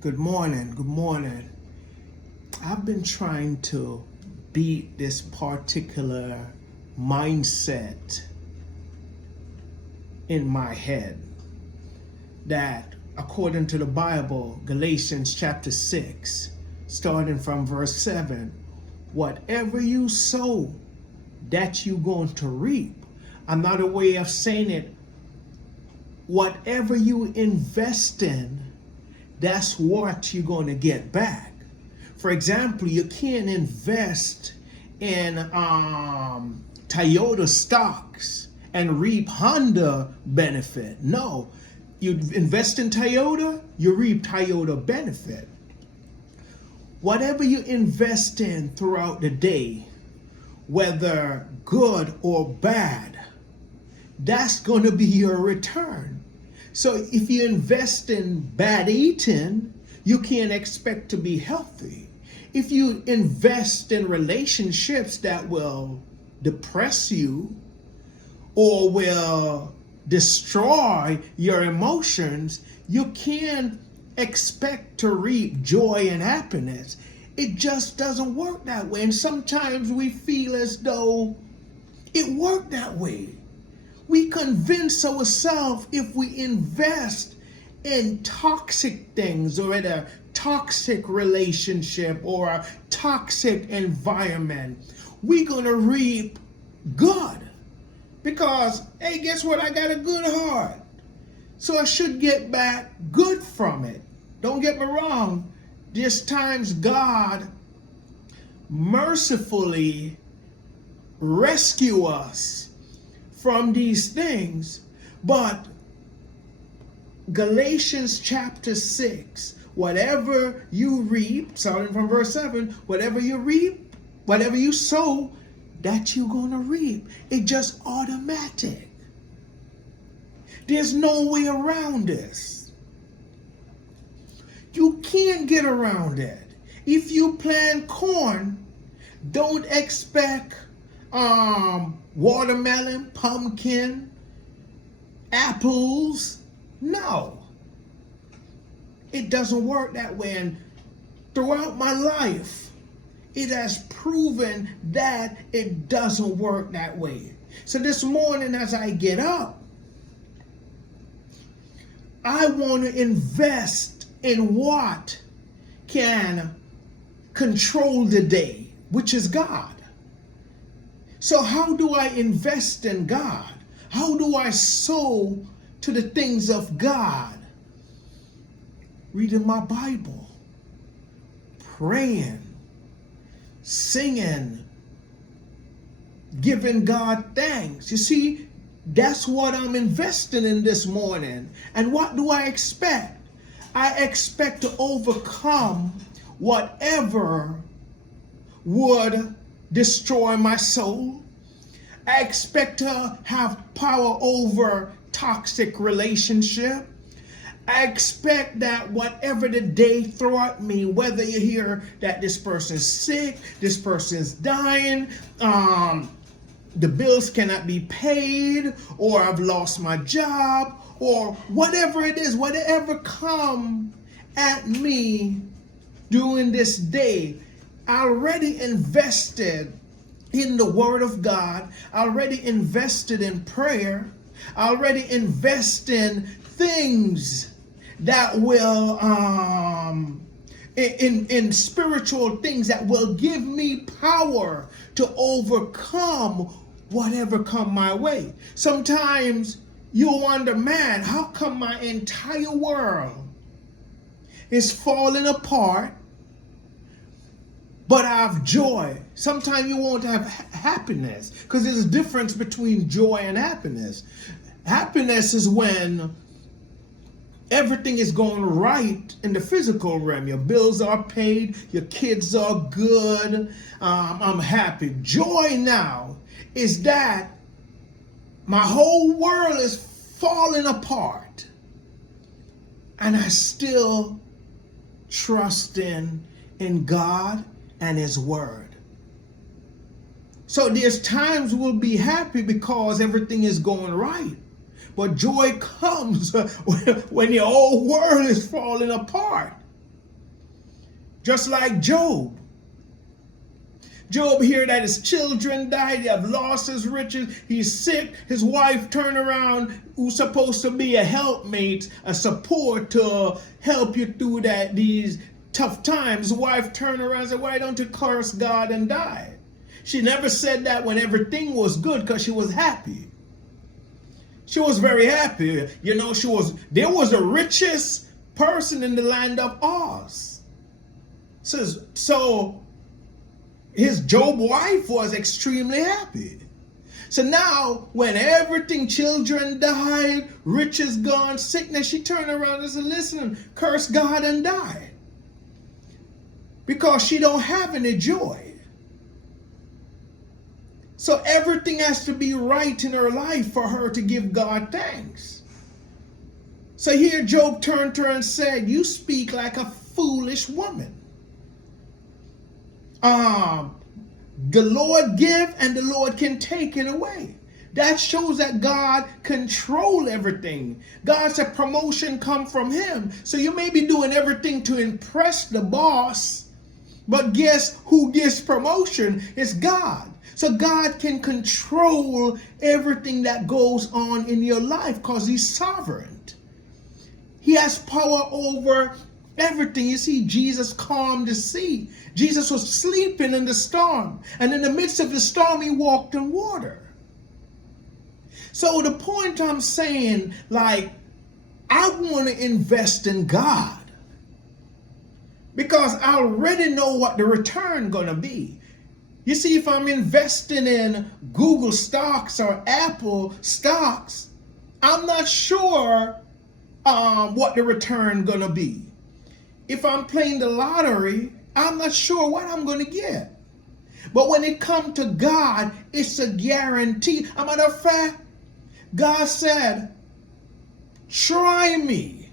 Good morning. Good morning. I've been trying to beat this particular mindset in my head that, according to the Bible, Galatians chapter 6, starting from verse 7, whatever you sow, that you're going to reap. Another way of saying it, whatever you invest in, that's what you're going to get back. For example, you can't invest in Toyota stocks and reap Honda benefit. No, you invest in Toyota, you reap Toyota benefit. Whatever you invest in throughout the day, whether good or bad, that's going to be your return. So if you invest in bad eating, you can't expect to be healthy. If you invest in relationships that will depress you or will destroy your emotions, you can't expect to reap joy and happiness. It just doesn't work that way. And sometimes we feel as though it worked that way. We convince ourselves if we invest in toxic things or in a toxic relationship or a toxic environment, we're going to reap good. Because, hey, guess what? I got a good heart. So I should get back good from it. Don't get me wrong. There's times God mercifully rescue us from these things, but Galatians chapter 6, whatever you reap, starting from verse 7, whatever you reap, whatever you sow, that you're going to reap. It's just automatic. There's no way around this. You can't get around it. If you plant corn, don't expect watermelon, pumpkin, apples. No. It doesn't work that way. And throughout my life, it has proven that it doesn't work that way. So this morning as I get up, I want to invest in what can control the day, which is God. So how do I invest in God? How do I sow to the things of God? Reading my Bible, praying, singing, giving God thanks. You see, that's what I'm investing in this morning. And what do I expect? I expect to overcome whatever would destroy my soul. I expect to have power over toxic relationship. I expect that whatever the day throw at me, whether you hear that this person's sick, this person's dying, the bills cannot be paid, or I've lost my job, or whatever it is, whatever come at me during this day, I already invested in the Word of God. I already invested in prayer. I already invest in things that will, in spiritual things that will give me power to overcome whatever come my way. Sometimes you wonder, man, how come my entire world is falling apart, but I have joy? Sometimes you won't have happiness, because there's a difference between joy and happiness. Happiness is when everything is going right in the physical realm. Your bills are paid, your kids are good, I'm happy. Joy now is that my whole world is falling apart, and I still trust in God and His Word. So there's times we'll be happy because everything is going right. But joy comes when your whole world is falling apart. Just like Job. Job heard that his children died, he have lost his riches, he's sick, his wife turned around, who's supposed to be a helpmate, a support to help you through these tough times. His wife turned around and said, why don't you curse God and die? She never said that when everything was good, because she was happy. She was very happy. You know, there was the richest person in the land of Oz. So his Job wife was extremely happy. So now, when everything, children died, riches gone, sickness, she turned around and said, listen, curse God and die. Because she don't have any joy. So everything has to be right in her life for her to give God thanks. So here Job turned to her and said, you speak like a foolish woman. The Lord give and the Lord can take it away. That shows that God control everything. God said promotion come from him. So you may be doing everything to impress the boss, but guess who gets promotion? It's God. So God can control everything that goes on in your life because he's sovereign. He has power over everything. You see, Jesus calmed the sea. Jesus was sleeping in the storm. And in the midst of the storm, he walked in water. So the point I'm saying, like, I want to invest in God. Because I already know what the return going to be. You see, if I'm investing in Google stocks or Apple stocks, I'm not sure what the return going to be. If I'm playing the lottery, I'm not sure what I'm going to get. But when it comes to God, it's a guarantee. As a matter of fact, God said, try me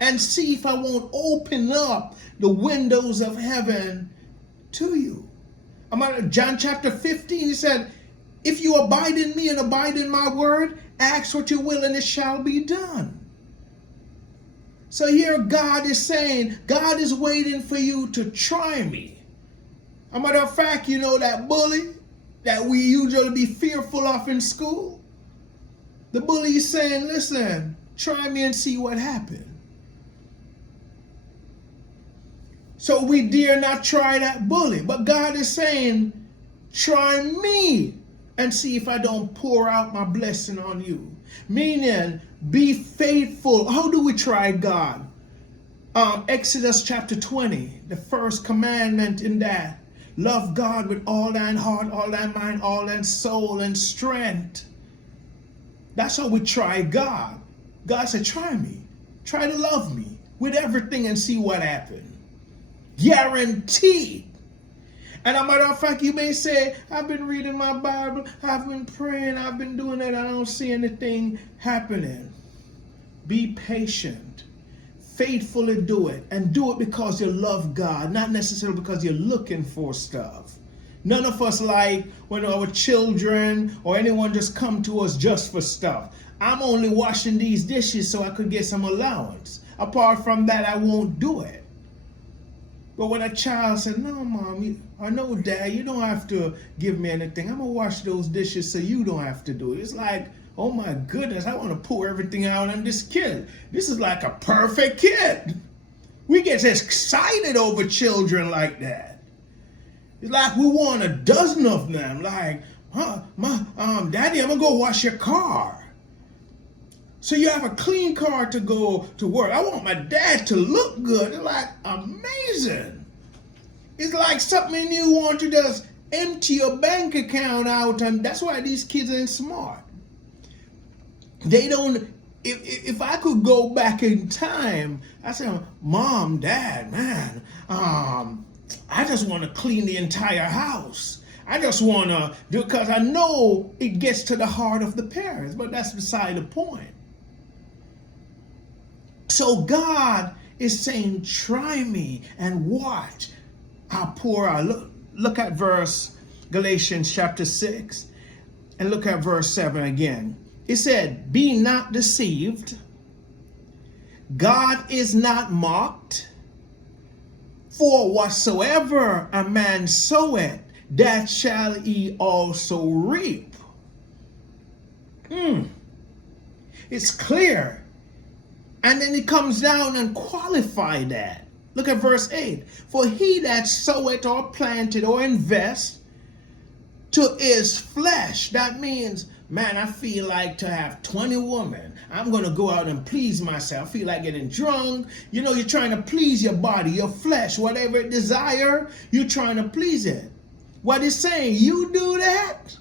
and see if I won't open up the windows of heaven to you. John chapter 15, he said, if you abide in me and abide in my word, ask what you will and it shall be done. So here God is saying, God is waiting for you to try me. As a matter of fact, you know that bully that we usually be fearful of in school? The bully is saying, listen, try me and see what happens. So we dare not try that bully. But God is saying, try me and see if I don't pour out my blessing on you. Meaning, be faithful. How do we try God? Exodus chapter 20, the first commandment in that. Love God with all thine heart, all thine mind, all thine soul and strength. That's how we try God. God said, try me. Try to love me with everything and see what happens. Guaranteed. And as a matter of fact, you may say, I've been reading my Bible, I've been praying, I've been doing that, I don't see anything happening. Be patient. Faithfully do it. And do it because you love God, not necessarily because you're looking for stuff. None of us like when our children or anyone just come to us just for stuff. I'm only washing these dishes so I could get some allowance. Apart from that, I won't do it. But when a child said, no, Mom, or no, Dad, you don't have to give me anything. I'm going to wash those dishes so you don't have to do it. It's like, oh my goodness, I want to pour everything out on this kid. This is like a perfect kid. We get excited over children like that. It's like we want a dozen of them. Like, Daddy, I'm going to go wash your car. So you have a clean car to go to work. I want my dad to look good. It's like amazing. It's like something you want to just empty your bank account out, and that's why these kids ain't smart. They don't. If I could go back in time, I say, Mom, Dad, man, I just want to clean the entire house. I just want to do, because I know it gets to the heart of the parents, but that's beside the point. So God is saying, try me and watch. I'll pour out. Look at Galatians chapter 6 and look at verse 7 again. It said, be not deceived. God is not mocked. For whatsoever a man soweth, that shall he also reap. It's clear. And then it comes down and qualify that. Look at verse 8. For he that soweth or planted or invest to his flesh. That means, man, I feel like to have 20 women. I'm going to go out and please myself. I feel like getting drunk. You know, you're trying to please your body, your flesh, whatever it desire, you're trying to please it. What it's saying, you do that,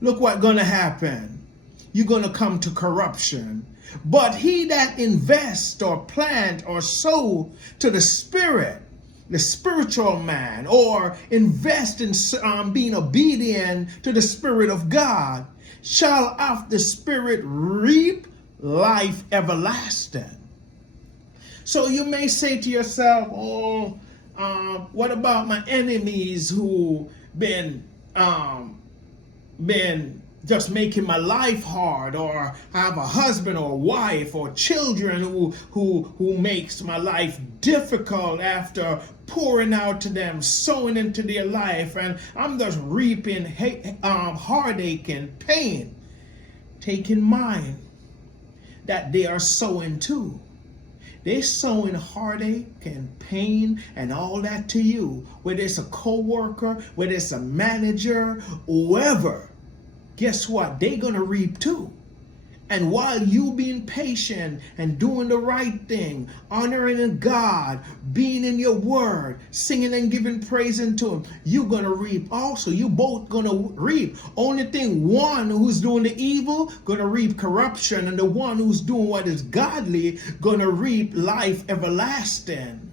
look what's going to happen. You're going to come to corruption. But he that invests or plant or sow to the spirit, the spiritual man, or invest in being obedient to the Spirit of God, shall of the Spirit reap life everlasting. So you may say to yourself, what about my enemies who been just making my life hard, or I have a husband or wife or children who makes my life difficult after pouring out to them, sowing into their life, and I'm just reaping heartache and pain. Take in mind that they are sowing too. They're sowing heartache and pain and all that to you, whether it's a co-worker, whether it's a manager, whoever. Guess what? They're going to reap too. And while you being patient and doing the right thing, honoring God, being in your word, singing and giving praise unto him, you're going to reap also. You both going to reap. Only thing, one who's doing the evil going to reap corruption, and the one who's doing what is godly going to reap life everlasting.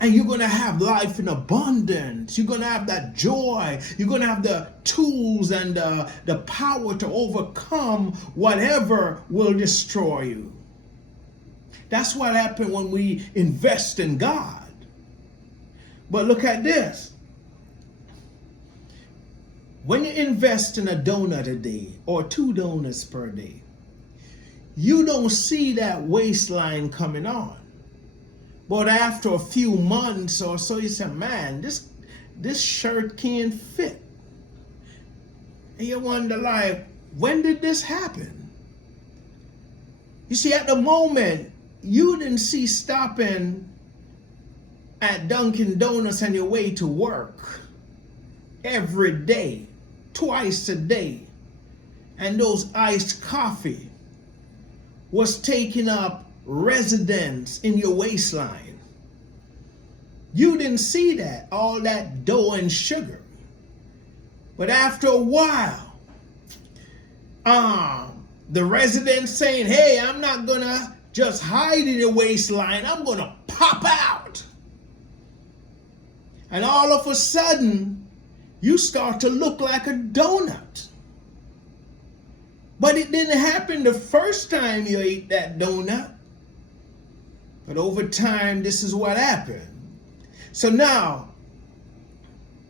And you're going to have life in abundance. You're going to have that joy. You're going to have the tools and the power to overcome whatever will destroy you. That's what happened when we invest in God. But look at this. When you invest in a donut a day or 2 donuts per day, you don't see that waistline coming on. But after a few months or so, you say, man, this shirt can't fit. And you wonder, like, when did this happen? You see, at the moment, you didn't see stopping at Dunkin' Donuts on your way to work every day, twice a day. And those iced coffee was taking up residence in your waistline. You didn't see that, all that dough and sugar. But after a while, the resident saying, hey, I'm not gonna just hide in your waistline, I'm gonna pop out. And all of a sudden, you start to look like a donut. But it didn't happen the first time you ate that donut. But over time, this is what happened. So now,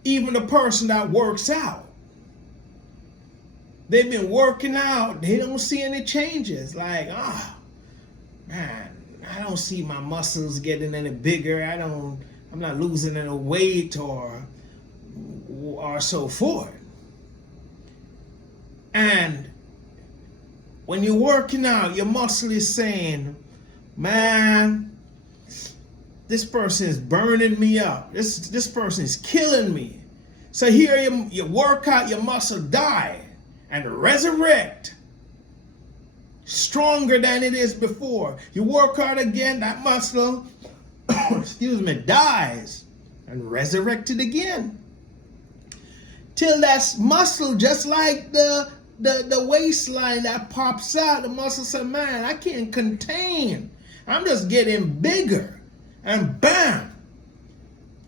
even the person that works out, they've been working out, they don't see any changes. Like, man, I don't see my muscles getting any bigger. I'm not losing any weight or so forth. And when you're working out, your muscle is saying, man, this person is burning me up. This person is killing me. So here you work out, your muscle die and resurrect stronger than it is before. You work out again, that muscle, dies and resurrected again. Till that muscle, just like the waistline that pops out, the muscle said, man, I can't contain. I'm just getting bigger. And bam,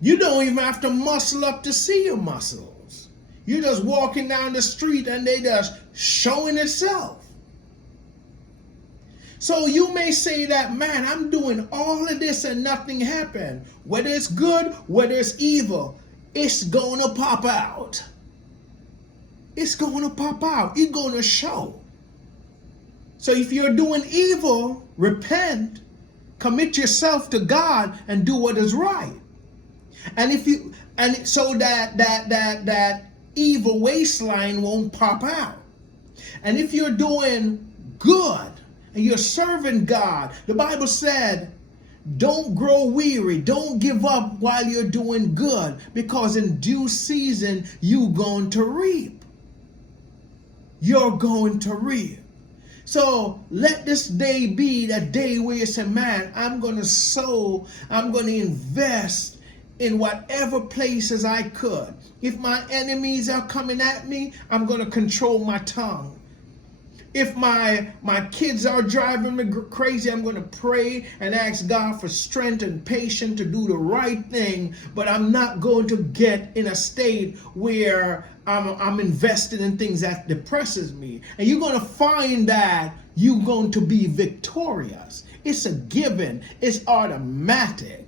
you don't even have to muscle up to see your muscles. You're just walking down the street and they just showing itself. So you may say that, man, I'm doing all of this and nothing happened. Whether it's good, whether it's evil, it's going to pop out. It's going to pop out. It's going to show. So if you're doing evil, repent. Commit yourself to God and do what is right. And if you and so that evil waistline won't pop out. And if you're doing good and you're serving God, the Bible said, don't grow weary, don't give up while you're doing good, because in due season you're going to reap. You're going to reap. So let this day be that day where you say, man, I'm going to sow, I'm going to invest in whatever places I could. If my enemies are coming at me, I'm going to control my tongue. If my kids are driving me crazy, I'm going to pray and ask God for strength and patience to do the right thing. But I'm not going to get in a state where I'm invested in things that depresses me. And you're going to find that you're going to be victorious. It's a given. It's automatic.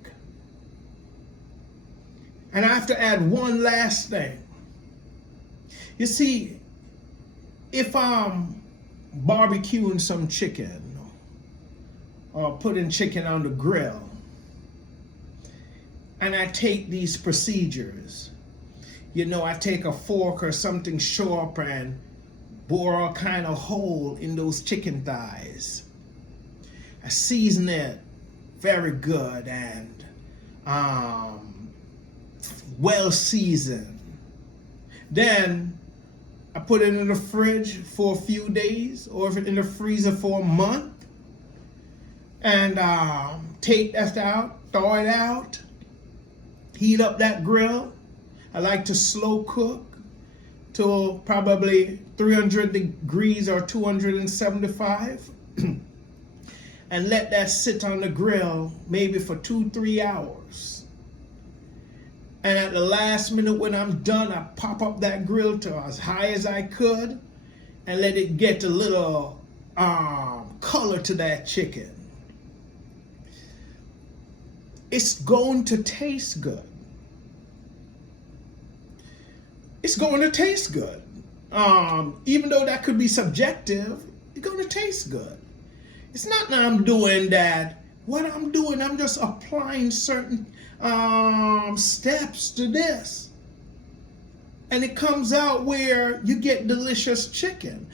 And I have to add one last thing. You see, if I'm barbecuing some chicken or putting chicken on the grill, and I take these procedures, I take a fork or something sharp and bore a kind of hole in those chicken thighs. I season it very good and well seasoned. Then I put it in the fridge for a few days, or if it's in the freezer for a month, and take that out, thaw it out, heat up that grill. I like to slow cook to probably 300 degrees or 275, and let that sit on the grill maybe for 2-3 hours. And at the last minute when I'm done, I pop up that grill to as high as I could and let it get a little color to that chicken. It's going to taste good. It's going to taste good. Even though that could be subjective, it's going to taste good. It's not that I'm doing that. What I'm doing, I'm just applying certain steps to this. And it comes out where you get delicious chicken.